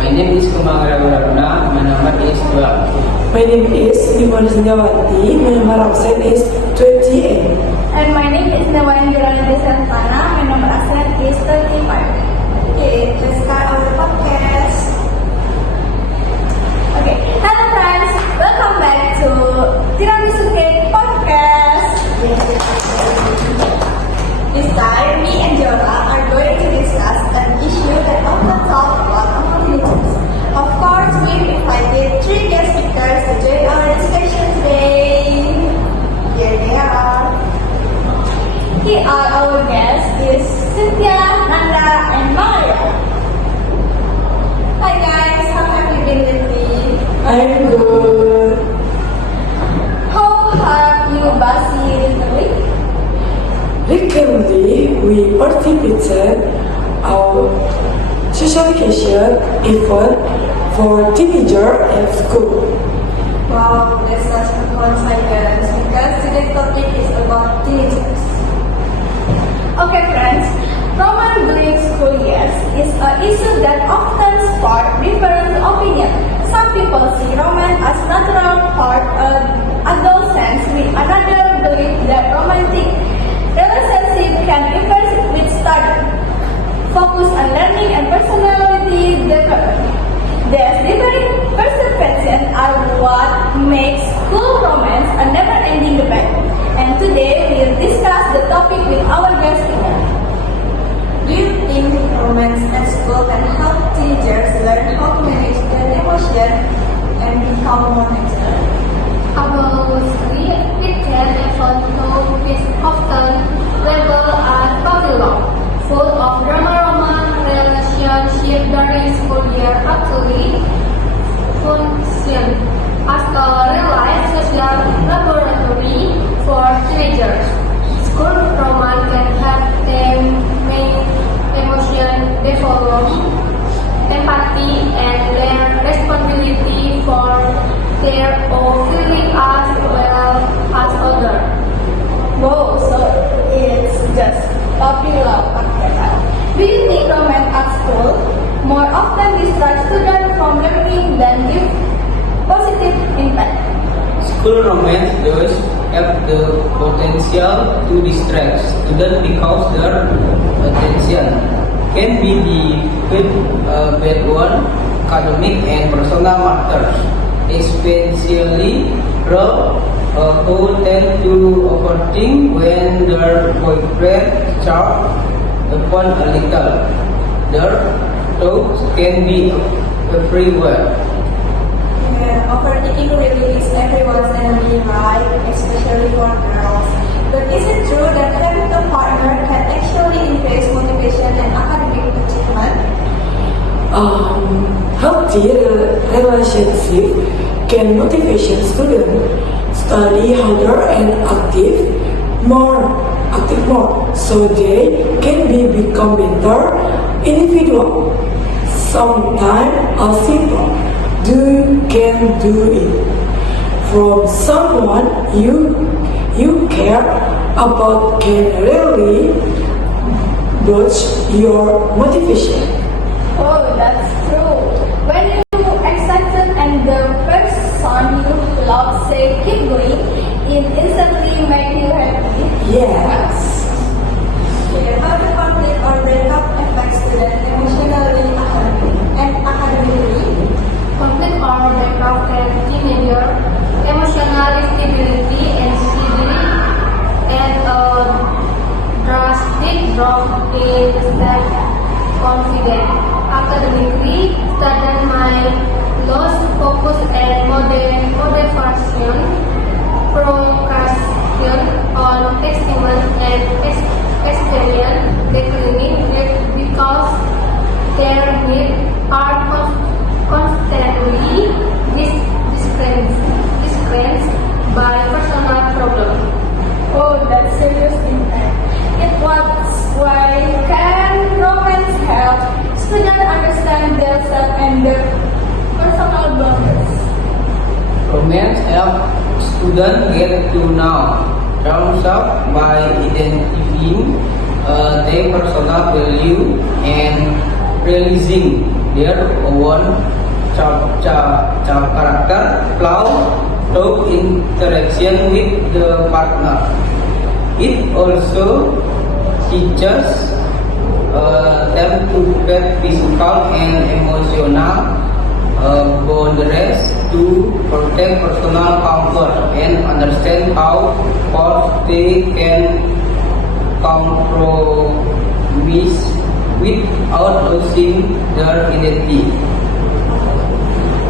My name is Komang Ardana. My number is 12. My name is Made Sintyawati. My number absent is 28. And my name is Wayan Jorani Sentana. My number absent is 35. Okay, let's start our podcast. Okay, hello friends, welcome back to Tiramisu Cake Podcast. This time, me and Dela are going to discuss an issue that often talked about among villagers. Of course, we've invited 3 guest speakers to join our discussion today. Here they are. Here are our guests is Cynthia, Nanda, and Arya. Hi guys, how have you been lately? I'm good. How have you been doing? Recently, we participated our socialization event for teenagers at school. Wow, that's such a coincidence because today's topic is about teenagers. Okay friends, Roman during school years is an issue that often sparks different opinions. Some people see Roman as natural part of adolescence, with another believe that romantic relationship can impress with study, focus on learning and personality development. These different perceptions are what makes school romance a never-ending debate. And today we'll discuss the topic with our guest speaker. Do you think romance at school can help teenagers learn how to manage their emotions and become more mature? Obviously, it can even though it is often labeled as popular, full of drama relationship during school year actually function as a real-life social laboratory for teenagers. School romance can help them make emotion develop, empathy, and learn responsibility for their own feelings as well as others. Wow, so it's just popular. Do you think romance at school more often distracts students from learning than give positive impact? School romance does have the potential to distract students because their attention can be divided on academic and personal matters, especially who tend to overthink when their boyfriend starts upon a little. Their thoughts can be everywhere. Yeah, overthinking really is everyone's enemy, right? Especially for girls. But is it true that having a partner can actually increase motivation and academic achievement? Healthy relationship can motivate students study harder and more, so they can become better individual. Sometimes a simple can do it from someone you care about can really boost your motivation. Oh, that's true. When you excited and the person you love say keep going, it instantly make you happy. Yes. Okay, how the conflict or breakup affects students emotionally and academically? Conflict or breakup can teenager emotional stability and stability and a drastic drop in self-confidence. Academically, students might lose focus and motivation, procrastination on experiments and experience declining because their needs are constantly distressed by personal problems. Oh, that's serious impact. It was why can romance help students understand themselves and their personal boundaries? Romance helps students get to know themselves by identifying their personal value and realizing their own character, flaw, talk interaction with the partner. It also teaches them to set physical and emotional boundaries to protect personal comfort and understand how far they can compromise without losing their identity.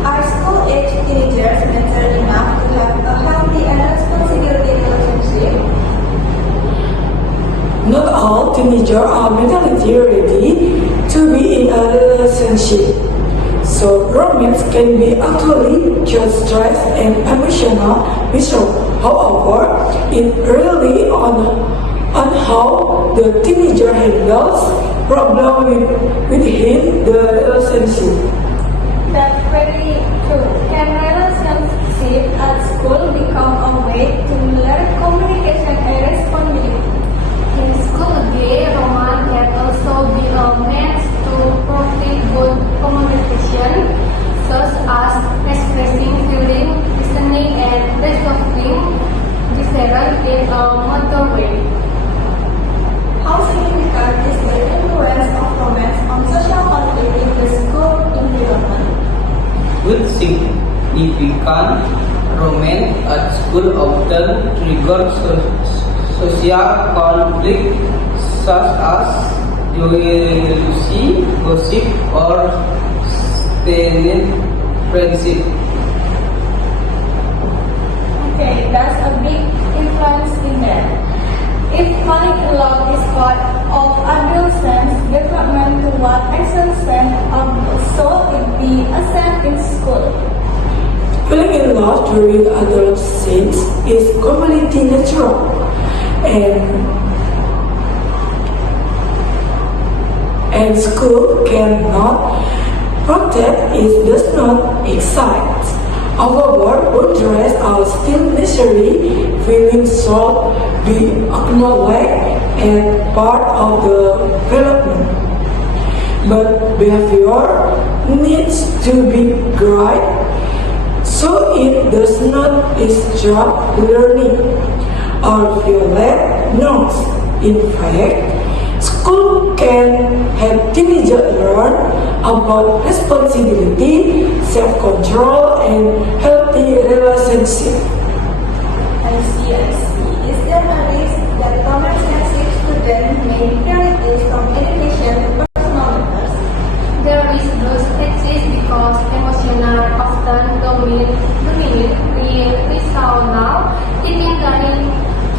Are school-age teenagers mature enough to have a healthy and responsible relationship? Not all teenagers are mentally ready to be in a relationship. So romance can be actually just stress and emotional withdrawal. However, it really on how the teenager handles problem within the relationship. That's very true. Can relationship at school become a way to learn communication and responsibility? In school, gay romance can also be a means to practice good communication, such as expressing feelings, listening, and resolving difference in a mature way. How significant is the influence of romance on social conflict in the school environment? With significant romance at school often triggers social conflict such as jealousy, gossip, or stained friendship. Okay, that's a big influence in there. If falling in love is part of adolescence development, to what extent so it be assessed in school? Falling in love during adolescence is completely natural, and school cannot protect it does not excite. However, boundaries are still necessary. Feelings should be acknowledged and part of the development. But behavior needs to be guided so it does not disrupt learning or violate norms. In fact, school can help teenagers learn about responsibility, self-control, and healthy relationships. I see. Is there a risk that comprehensive students may inherit from education to personal matters? There is those exist because emotional often dominate we saw now even in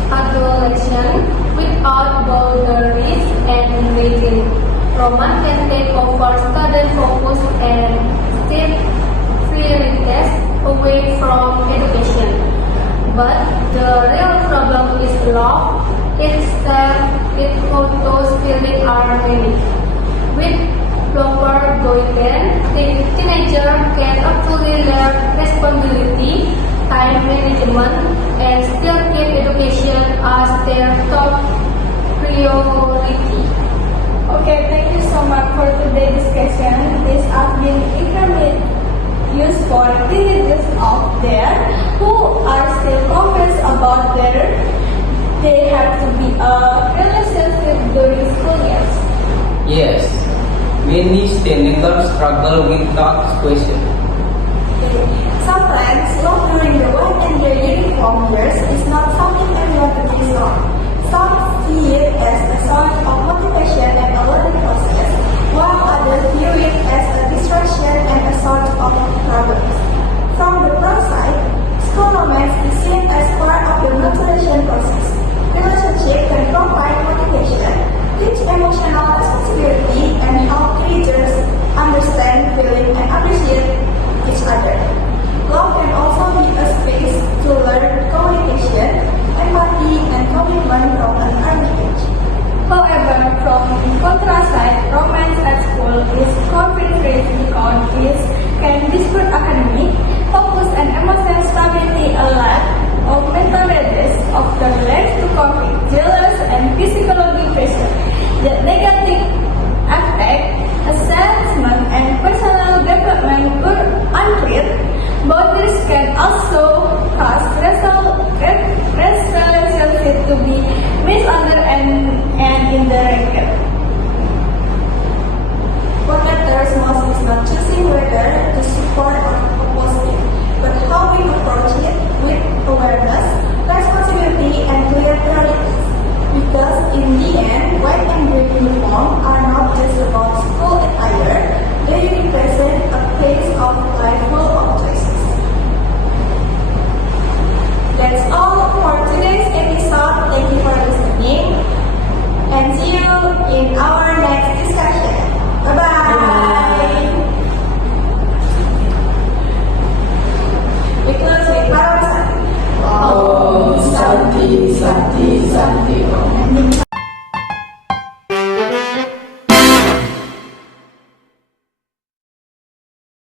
adolescence without boundaries and engaging. Romance can take over student focus and steer priorities away from education. But the real problem is love. Its photos feeling are many. With proper guidance, teenagers can actually learn responsibility, time management, and still keep education as their top priority. Okay, thank you so much for today's discussion. This has been extremely useful for teenagers out there who are still confused about whether they have to be a relationship during school years. Yes, many teenagers struggle with that question. Sometimes love during the one and their uniform years is not something everyone agrees on. Some see it as a source of motivation and a learning process, while others view it as a distraction and a source of problems. From the plus side, school romance is seen as part of the maturation process. Relationship can provide motivation, teach emotional responsibility, and help teenagers understand, feeling, and appreciate each other. Love can also be a space to learn communication, empathy, and commitment from an early age. However, from the contrast side, romance at school is conflict-free because it can dispute academic, focus, and emotional stability. A lack of mental readiness often leads to conflict, jealous, and physical pressure that negatively affect assessment and and see you in